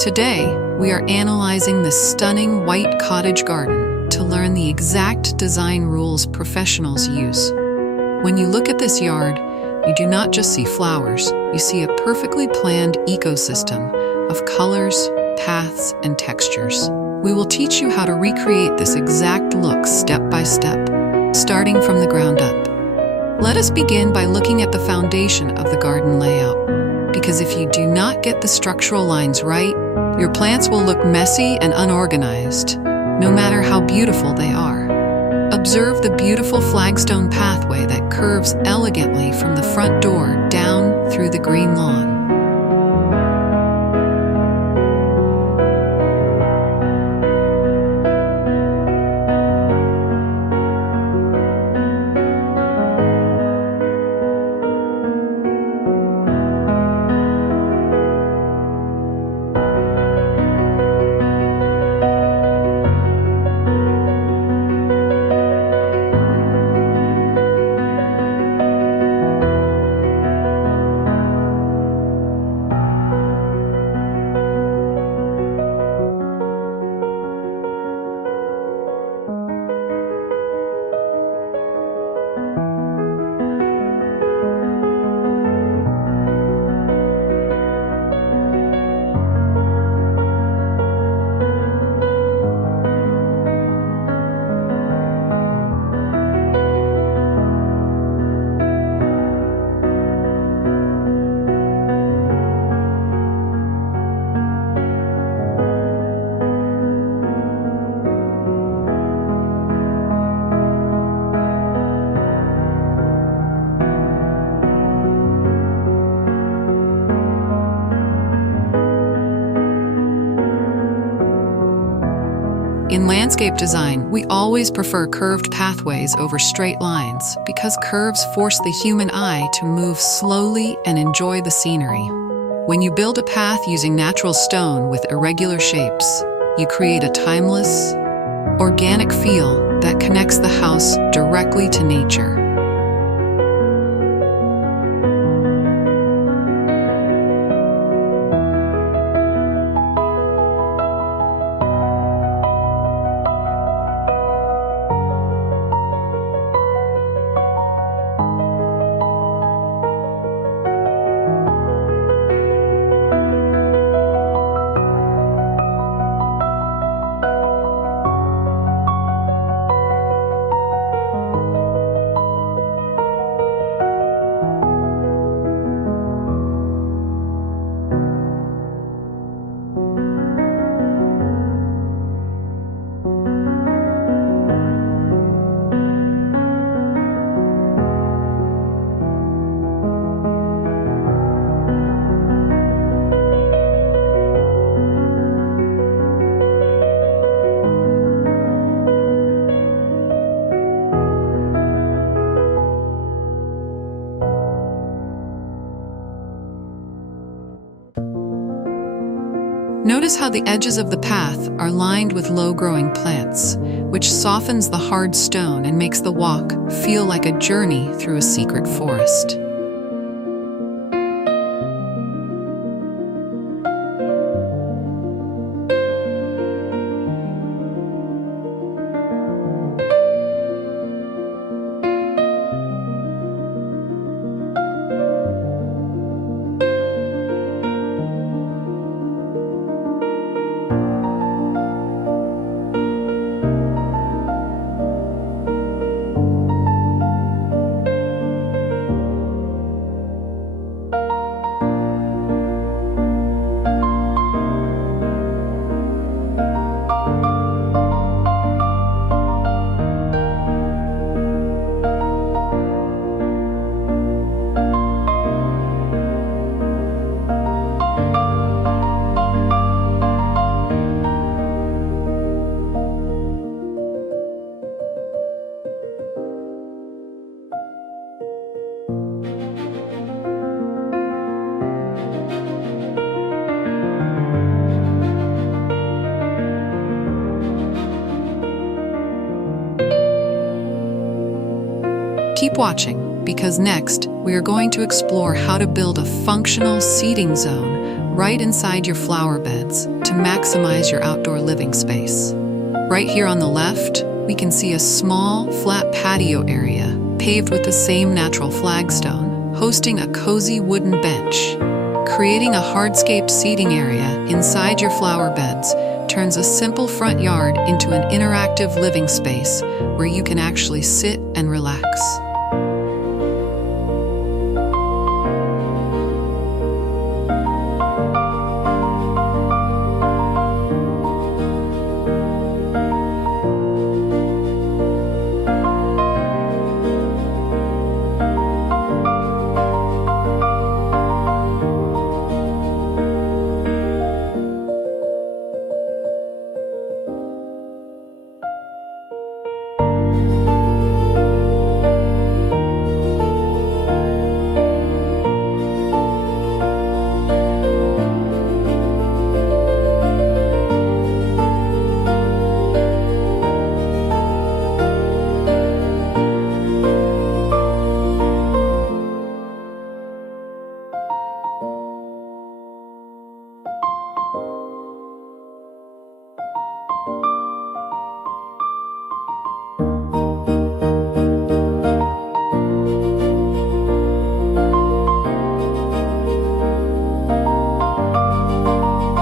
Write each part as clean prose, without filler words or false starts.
Today, we are analyzing this stunning white cottage garden to learn the exact design rules professionals use. When you look at this yard, you do not just see flowers, you see a perfectly planned ecosystem of colors, paths, and textures. We will teach you how to recreate this exact look step by step, starting from the ground up. Let us begin by looking at the foundation of the garden layout, because if you do not get the structural lines right, your plants will look messy and unorganized, no matter how beautiful they are. Observe the beautiful flagstone pathway that curves elegantly from the front door down through the green lawn. In landscape design, we always prefer curved pathways over straight lines because curves force the human eye to move slowly and enjoy the scenery. When you build a path using natural stone with irregular shapes, you create a timeless, organic feel that connects the house directly to nature. Notice how the edges of the path are lined with low-growing plants, which softens the hard stone and makes the walk feel like a journey through a secret forest. Keep watching, because next we are going to explore how to build a functional seating zone right inside your flower beds to maximize your outdoor living space. Right here on the left, we can see a small, flat patio area paved with the same natural flagstone, hosting a cozy wooden bench. Creating a hardscape seating area inside your flower beds turns a simple front yard into an interactive living space where you can actually sit and relax.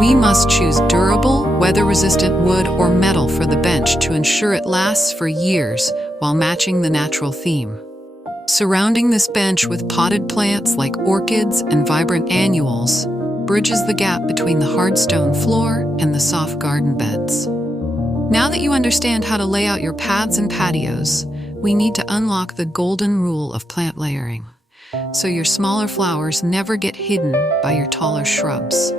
We must choose durable, weather-resistant wood or metal for the bench to ensure it lasts for years while matching the natural theme. Surrounding this bench with potted plants like orchids and vibrant annuals bridges the gap between the hard stone floor and the soft garden beds. Now that you understand how to lay out your paths and patios, we need to unlock the golden rule of plant layering, so your smaller flowers never get hidden by your taller shrubs.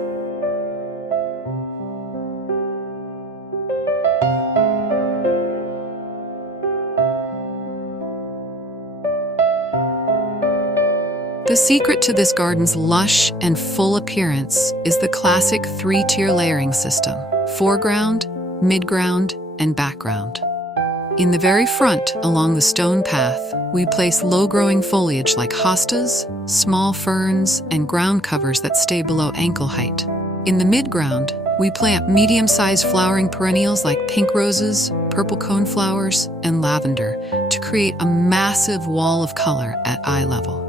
The secret to this garden's lush and full appearance is the classic 3-tier layering system: foreground, midground, and background. In the very front, along the stone path, we place low-growing foliage like hostas, small ferns, and ground covers that stay below ankle height. In the midground, we plant medium-sized flowering perennials like pink roses, purple coneflowers, and lavender to create a massive wall of color at eye level.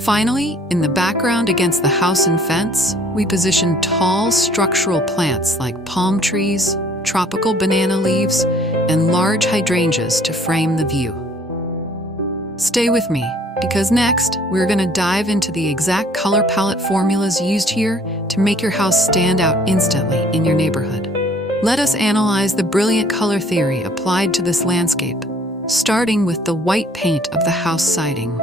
Finally, in the background against the house and fence, we position tall structural plants like palm trees, tropical banana leaves, and large hydrangeas to frame the view. Stay with me, because next, we're going to dive into the exact color palette formulas used here to make your house stand out instantly in your neighborhood. Let us analyze the brilliant color theory applied to this landscape, starting with the white paint of the house siding.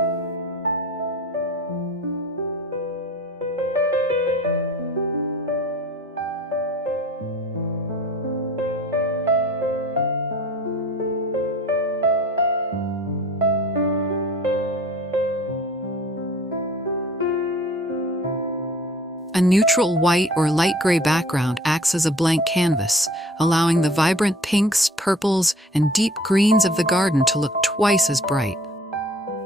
A neutral white or light gray background acts as a blank canvas, allowing the vibrant pinks, purples, and deep greens of the garden to look twice as bright.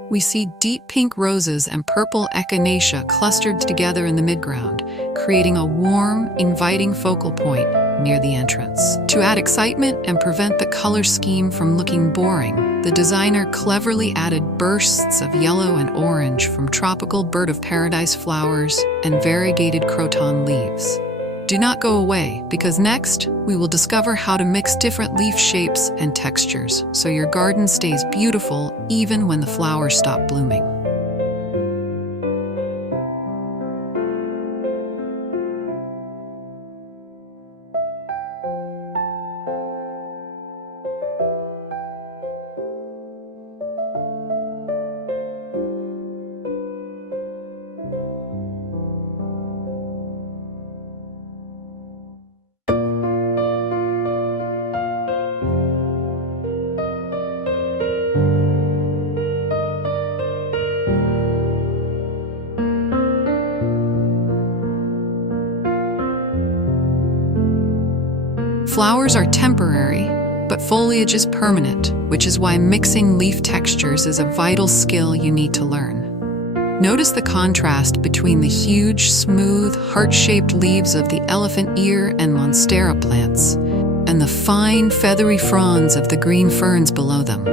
We see deep pink roses and purple echinacea clustered together in the midground, creating a warm, inviting focal point near the entrance. To add excitement and prevent the color scheme from looking boring, the designer cleverly added bursts of yellow and orange from tropical bird of paradise flowers and variegated croton leaves. Do not go away, because next, we will discover how to mix different leaf shapes and textures so your garden stays beautiful even when the flowers stop blooming. Flowers are temporary, but foliage is permanent, which is why mixing leaf textures is a vital skill you need to learn. Notice the contrast between the huge, smooth, heart-shaped leaves of the elephant ear and monstera plants, and the fine, feathery fronds of the green ferns below them.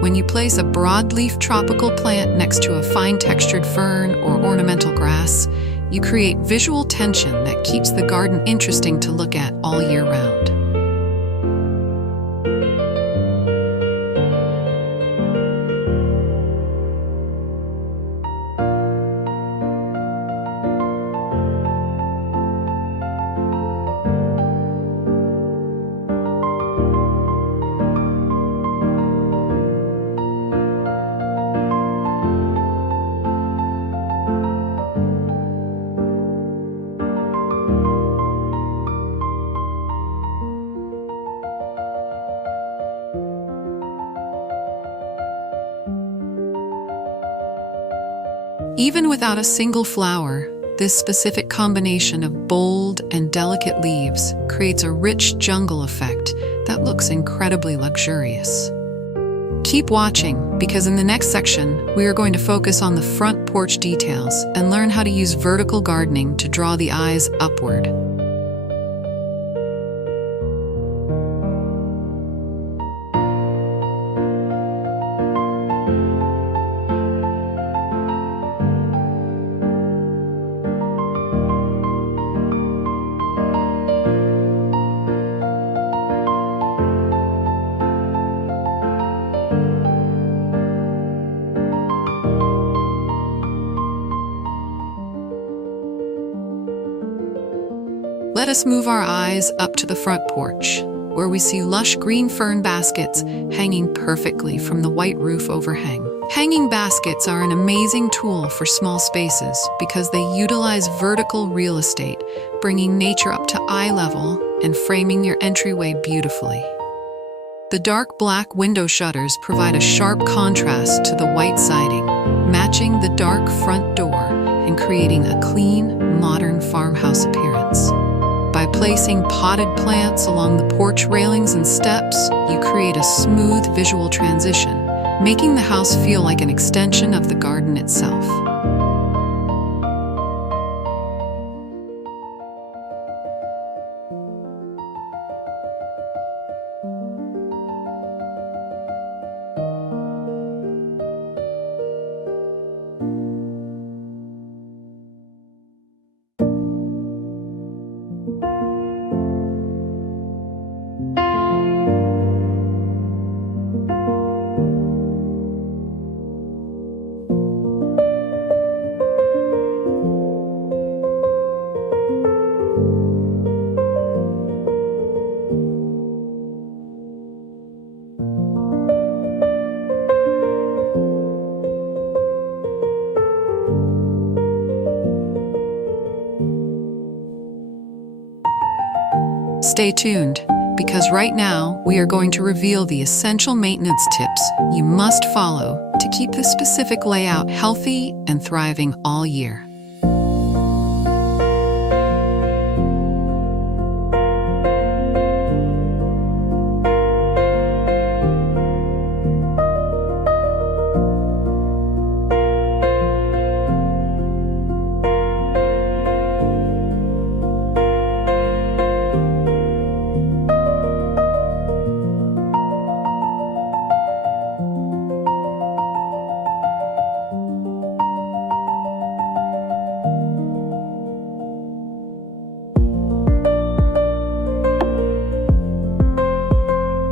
When you place a broadleaf tropical plant next to a fine-textured fern or ornamental grass, you create visual tension that keeps the garden interesting to look at all year round. Even without a single flower, this specific combination of bold and delicate leaves creates a rich jungle effect that looks incredibly luxurious. Keep watching, because in the next section, we are going to focus on the front porch details and learn how to use vertical gardening to draw the eyes upward. Let us move our eyes up to the front porch, where we see lush green fern baskets hanging perfectly from the white roof overhang. Hanging baskets are an amazing tool for small spaces because they utilize vertical real estate, bringing nature up to eye level and framing your entryway beautifully. The dark black window shutters provide a sharp contrast to the white siding, matching the dark front door and creating a clean, modern farmhouse appearance. By placing potted plants along the porch railings and steps, you create a smooth visual transition, making the house feel like an extension of the garden itself. Stay tuned, because right now we are going to reveal the essential maintenance tips you must follow to keep this specific layout healthy and thriving all year.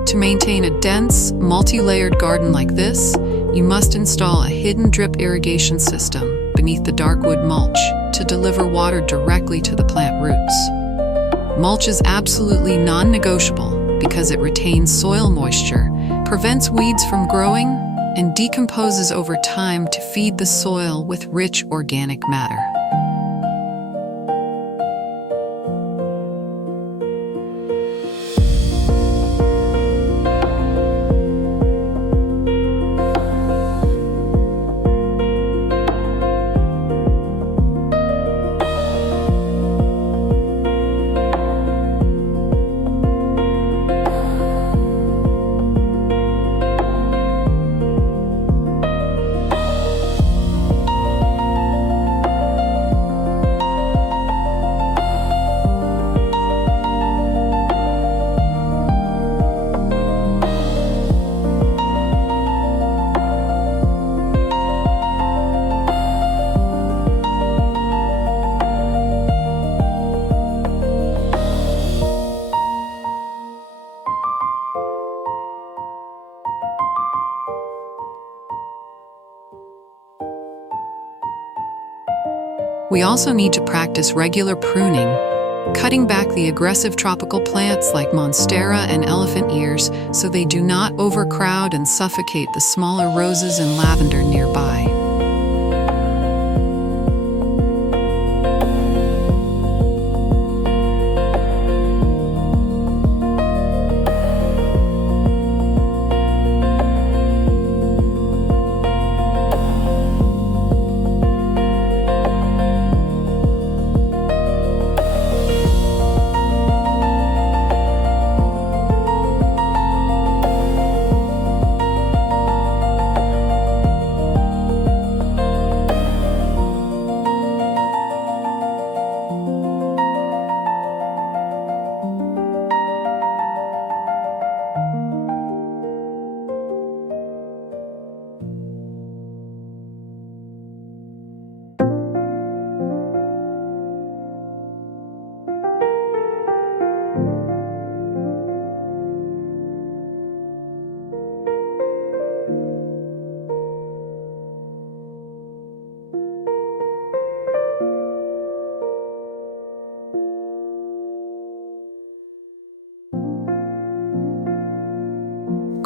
To maintain a dense, multi-layered garden like this, you must install a hidden drip irrigation system beneath the dark wood mulch to deliver water directly to the plant roots. Mulch is absolutely non-negotiable because it retains soil moisture, prevents weeds from growing, and decomposes over time to feed the soil with rich organic matter. We also need to practice regular pruning, cutting back the aggressive tropical plants like monstera and elephant ears so they do not overcrowd and suffocate the smaller roses and lavender nearby.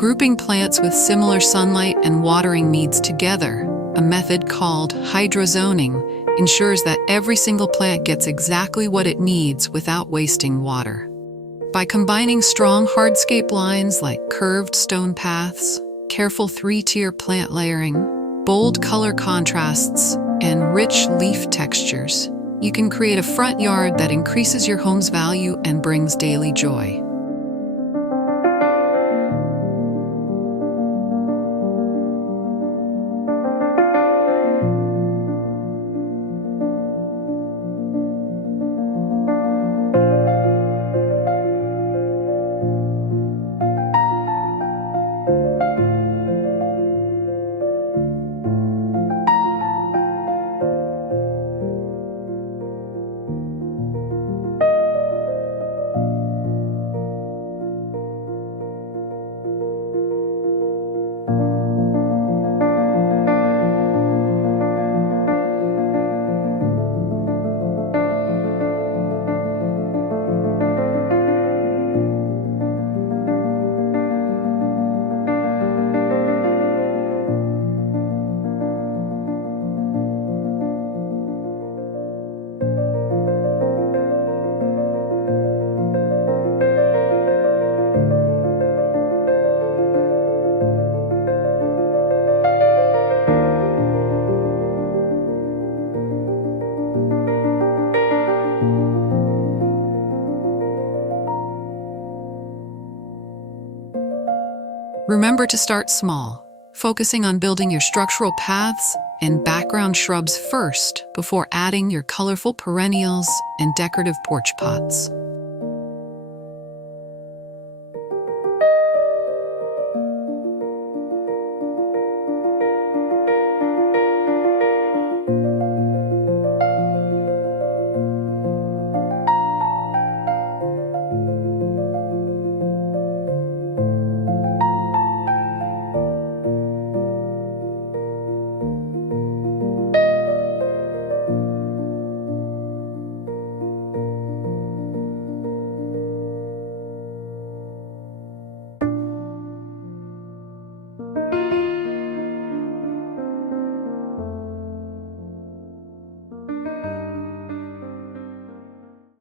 Grouping plants with similar sunlight and watering needs together, a method called hydrozoning, ensures that every single plant gets exactly what it needs without wasting water. By combining strong hardscape lines like curved stone paths, careful three-tier plant layering, bold color contrasts, and rich leaf textures, you can create a front yard that increases your home's value and brings daily joy. Remember to start small, focusing on building your structural paths and background shrubs first before adding your colorful perennials and decorative porch pots.